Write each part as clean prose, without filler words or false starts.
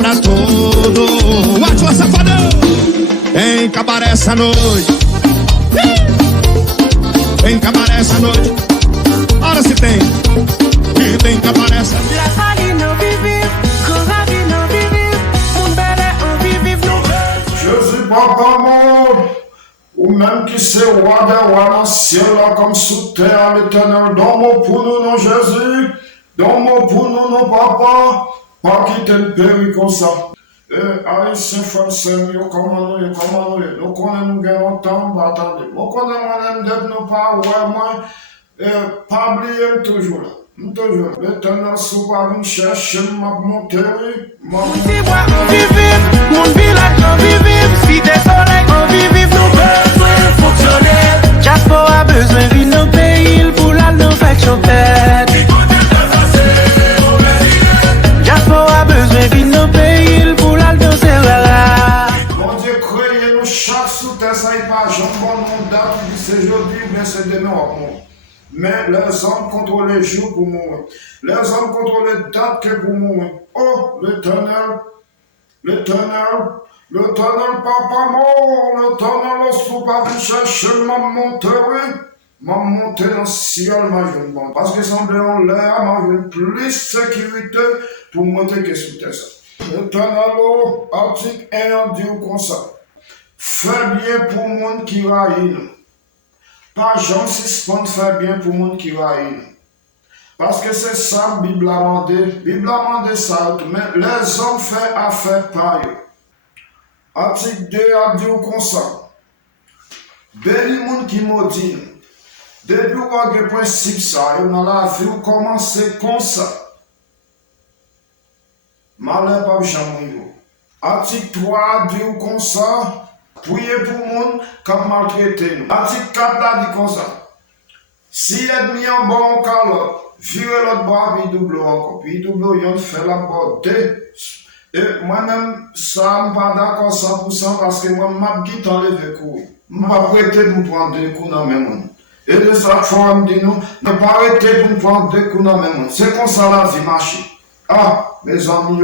pra todo. Ótimo, safadão! Em cabaré essa noite. Em cabaré essa noite. Ora se tem. E tem cabaré essa. La folie nous vive, courage nous vive, mon bel on vive nous. Jésus, papa mon, ou même qui se roi des rois dans le ciel, là, comme sous terre, l'éternel, donne-moi pour nous, non, Jésus, donne-moi pour nous, non, papa, pas quitter le péri comme ça. Aïe, Saint-François, nous connaissons, nous gagnons temps, nous attendons. Nous connaissons, moi-même, d'être nos pas, ouais, moi, pas oublier toujours là. Toujours, l'éternel, sous pas venir chercher, m'a monté, oui, m'a monté. Dis-moi, on vive, mon village, on vive, si des soleils, on vive, nous besoin fonctionner. Jaspo a besoin de nos pays, pour la nous fait chanter. Jaspo a besoin de nos pays, pour la nous faire. Mon Dieu, créez nous chaque sous terre, ça y va, j'en bon mon date, c'est aujourd'hui, mais c'est demain, bon. Mais les hommes contrôlent les jours pour mourir. Les hommes contrôlent les dates que pour mourir. Oh, l'éternel, papa mort, l'éternel, sous pas venir chercher, m'a monté, oui. M'a monté dans le ciel, ma jeune bande. Parce que semblait en l'air, ma jeune plus sécurité pour monter que sous terre. L'éternel, article 1, dit comme ça. Fais bien pour le monde qui raille. Pas jamais suspendre faire bien pour le monde qui raille. Parce que c'est ça la Bible a demandé. La Bible a demandé ça, mais les hommes font affaire par eux. Article 2 a dit comme ça. Béni le monde qui maudit. Depuis qu'on a le principe ça, et dans la vie, on commence comme ça. Malheur pas jamais. Article 3 dit comme ça. Priez pour le monde qui a maltraité nous. Article 4 a dit comme ça. Si l'ennemi en bon calotte, virez l'autre bord, puis double encore. Puis double, il fait la porte. Et moi-même, ça, je ne suis pas d'accord 100% parce que moi, je suis enlevé courir. Je ne vais pas arrêter de me prendre des coups dans mes mains. Et de cette fois, je me dis, non, ne pas arrêter de me prendre des coups dans mes mains. C'est comme ça la vie marche. Ah, mes amis,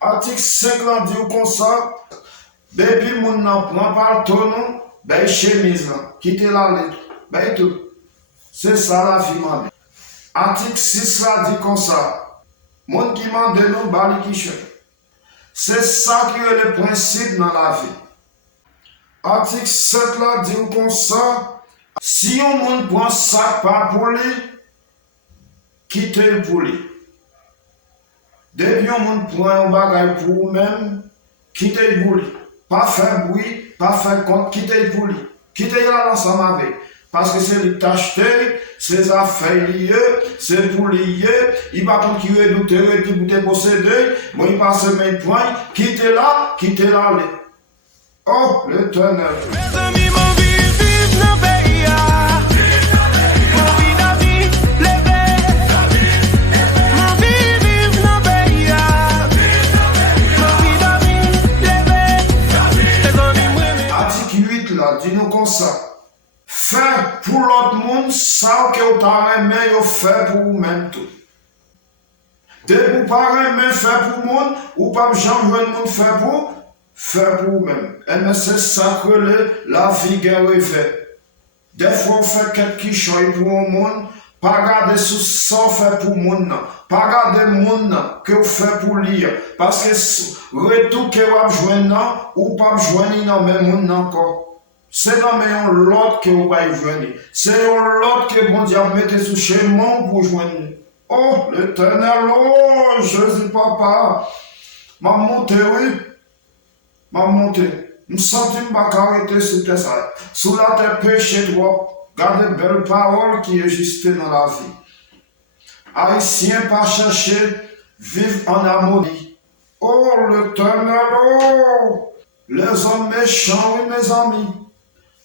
article 5 a dit comme ça. Depuis moun nan prend par ton nom, ben chemise là, quittez la lettre, ben tout. C'est ça la vie man. Article 6 là dit comme ça. Moun qui mande nous bali qui chè. C'est ça qui est le principe dans la vie. Article 7 là dit comme ça. Si on moun prend ça pas pour lui, quittez pour lui. Depuis on moun prend un bagage pour vous-même, quittez pour lui. Pas faire bruit, pas faire compte, quittez pour lui. Quittez là ensemble avec. Parce que c'est lui t'acheter, ses affaires liées, c'est pour lier, il va contre qui est douté, qui vous te posséder, moi il passe mes points, quittez là, allez. Oh, l'éternel. Mes amis, mon vive nos pays. Mon vie d'amis, levé. Mon vive nos pays. Mon vie d'amis, levé. Article 8 là, dis-nous comme ça. Fais pour l'autre monde ça que vous aimé, vous faites pour vous-même tout. Dès que vous pas aimé faire pour le monde, ou pas jamais le monde faire pour vous-même. Et mais c'est ça que la vie est faite. Des fois, on fait quelque chose pour le monde, pas garder sous ça fait pour le monde, pas garder le monde que vous faites pour lire. Parce que retour que vous avez joindre, ou pas joindre dans le même monde encore. C'est dans l'autre que vous allez joindre. C'est l'autre que bon Dieu mette sous chemin pour joindre. Oh, l'éternel, oh, Jésus, papa. M'a monté, oui. M'a monté. Je me sens que je arrêter sous terre. Sous la terre péché, toi. Gardez belle parole qui existe dans la vie. Haïtien, pas chercher, vivre en harmonie. Oh, l'éternel, oh. Les hommes méchants, oui, mes amis.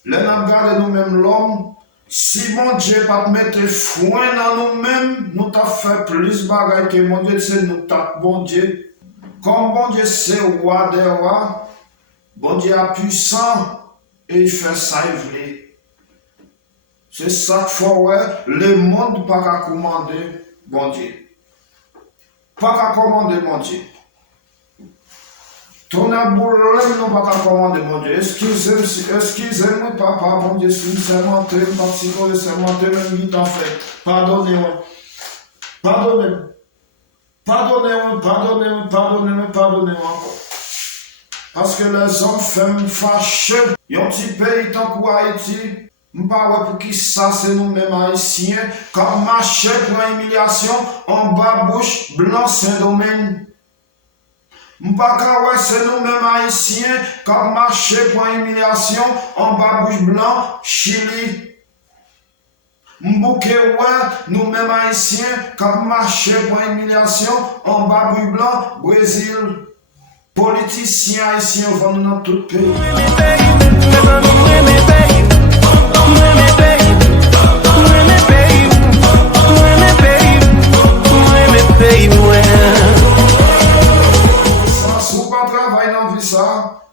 Les gens regardent nous-mêmes l'homme. Si mon Dieu pas mettre foin dans nous-mêmes, nous t'a fait plus de bagaille que mon Dieu, c'est nous t'a bon Dieu. Comme bon Dieu c'est roi des rois, bon Dieu est puissant et il fait ça il veut. C'est ça qu'il faut ouais, le monde pas qu'à commander bon Dieu. Pas qu'à commander bon Dieu. Ton aboulé, nous pas qu'à commander, mon Dieu. Excusez-moi, papa, mon Dieu, si nous sommes mentés, nous sommes mentés, même vite en fait. Pardonnez-moi. Pardonnez-moi. Pardonnez-moi, pardonnez-moi, pardonnez-moi, pardonnez-moi encore. Parce que les hommes femmes fâcheux, ils ont petit pays tant que Haïti. M'pas pour qui ça c'est nous-mêmes haïtiens, quand marcher pour humiliation en bas bouche blanc Saint-Domingue. M'pas ouais c'est nous-mêmes haïtiens, quand marcher pour humiliation en bas bouche blanc Chili. M'bouke ouais nous-mêmes haïtiens, quand marcher pour humiliation en bas bouche blanc Brésil. Politiciens haïtiens vont nous dans tout pays.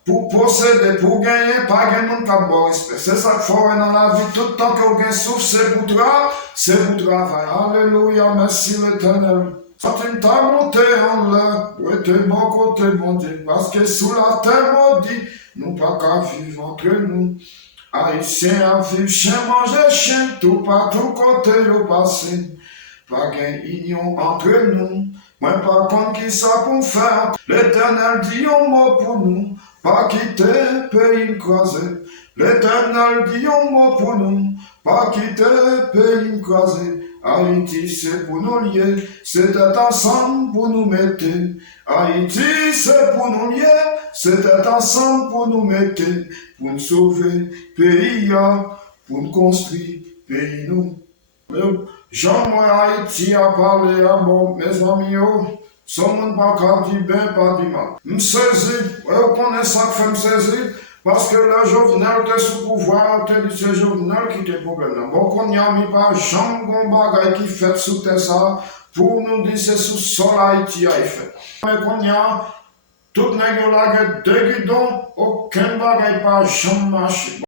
Pour posséder, pour gagner, pas gagner mon cap bon respect. C'est ça qu'il faut dans la vie. Tout le temps que vous gagnez souffle, c'est pour travail. Alléluia, merci l'Éternel. Ça tu t'as monté en l'air, ouais, t'es bon côté, mon Dieu. Parce que sous la terre maudit, nous pas qu'à vivre entre nous. Haïtiens à vivre, chien manger, chien, tout partout côté, au passé. Pas gain union entre nous. Moi, par contre, qui ça pour faire? L'Éternel dit un mot pour nous. Pas quitter pays croisé. L'Éternel dit un mot pour nous. Pas quitter pays croisé. Haïti, c'est pour nous lier. C'était ensemble pour nous mettre. Haïti, c'est pour nous lier. C'était ensemble pour nous mettre. Pour nous sauver pays, pour nous construire pays nous. Jean-moi Haïti a parlé à mes amis, son monde pas qu'à dire bien, pas du mal. M'saisi, on connaît ça que fait m'saisi, parce que le Jovenel était sous pouvoir, te dit c'est Jovenel qui était problème. Bon, qu'on y a mis pas Jean Gombagay qui fait sous ça, pour nous dire c'est sous sol Haïti a fait. Mais qu'on y a, tout n'est que là, deux guidons, aucun bagay pas Jean marché.